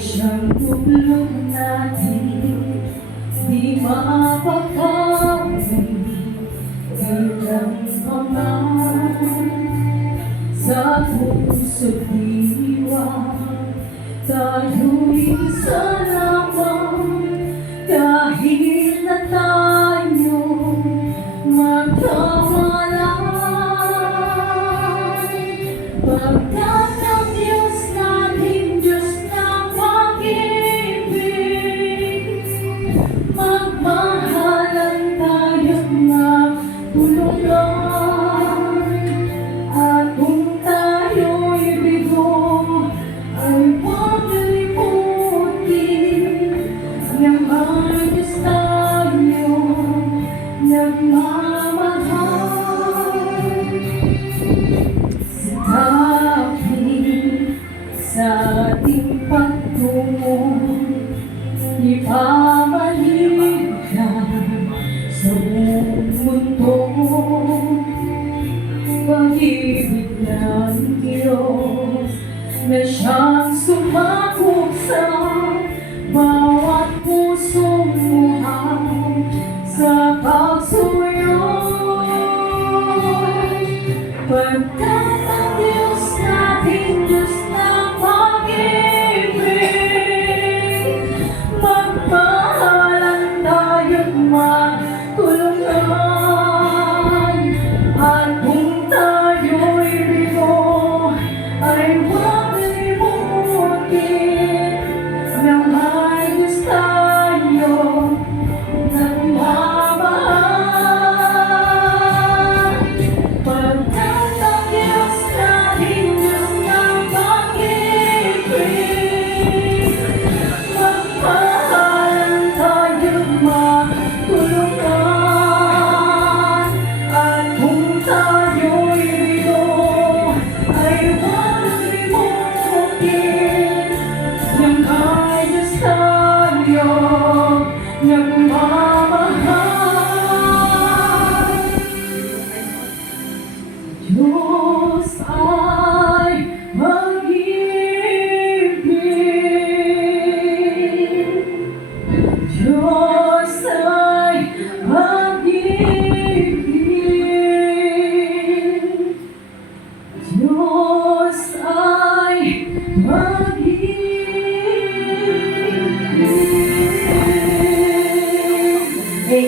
siyang buklod natin, di mapapawin ilang paman sa puso't diwa. Tayo'y isa lamang kahit na tayo magkamalay. Pagkat ang Diyos natin, Diyos ng pag-ibig, magmahalan tayo't magtulungan. At kung tayo'y bigo, ay huwag limutin na may Diyos tayo nagmamahal. Sikapin sa ating pagtungo, ipamalig ka sa buong mundo. Pag-ibig ng Diyos na siyang sumakop sa bawat pusong muhang sa pagsuyo. Pagkat ang Diyos natin, Diyos ng pag-ibig, magmahalan tayo't magtulungan. At kung tayo'y bigo, ay huwag limutin na may Diyos tayo nagmamahal. Pagkat ang Diyos natin, Diyos ng pag-ibig, magmahalan tayo't magtulungan. At kung tayo'y bigo, ay huwag limutin na may Diyos tayo nagmamahal. Diyos ay pag-ibig. Diyos ay pag-ibig. Diyos ay pag-ibig.